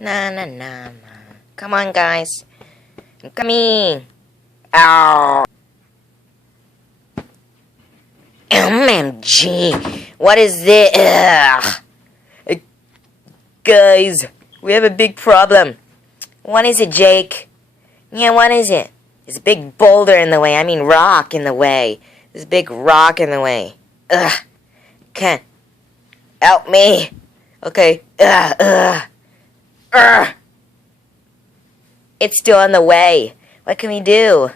Na na na na. Come on, guys. I'm coming. Ow. OMG. What is this? Ugh. Guys, we have a big problem. What is it, Jake? Yeah, what is it? There's a big boulder in the way. I mean rock in the way. There's a big rock in the way. Ugh. Can't. Help me. Okay. Ugh. It's still in the way. What can we do?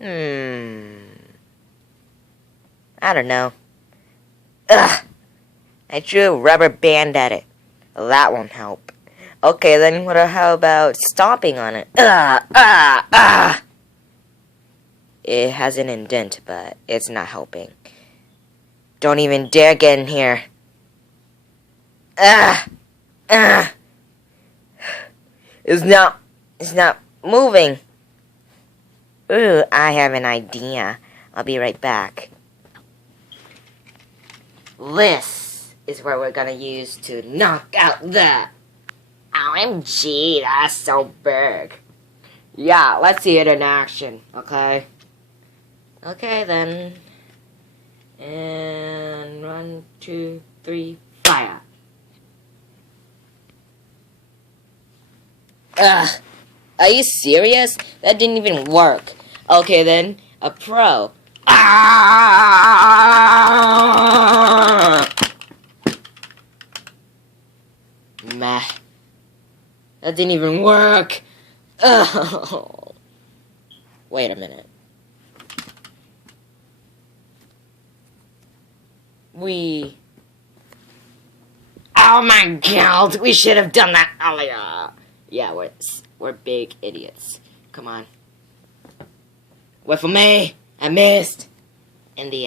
I don't know. Ugh. I drew a rubber band at it. Well, that won't help. Okay, then how about stomping on it? It has an indent, but it's not helping. Don't even dare get in here. It's not moving. Ooh, I have an idea. I'll be right back. This is what we're gonna use to knock out the... OMG, that's so big. Yeah, let's see it in action, okay? Okay, then. And 1, 2, 3, fire. Ugh. Are you serious? That didn't even work. Okay, then. A pro. Meh. That didn't even work. Oh. Wait a minute. Oh my god, we should have done that earlier. Yeah, we're big idiots. Come on. Wait for me. I missed. In the end.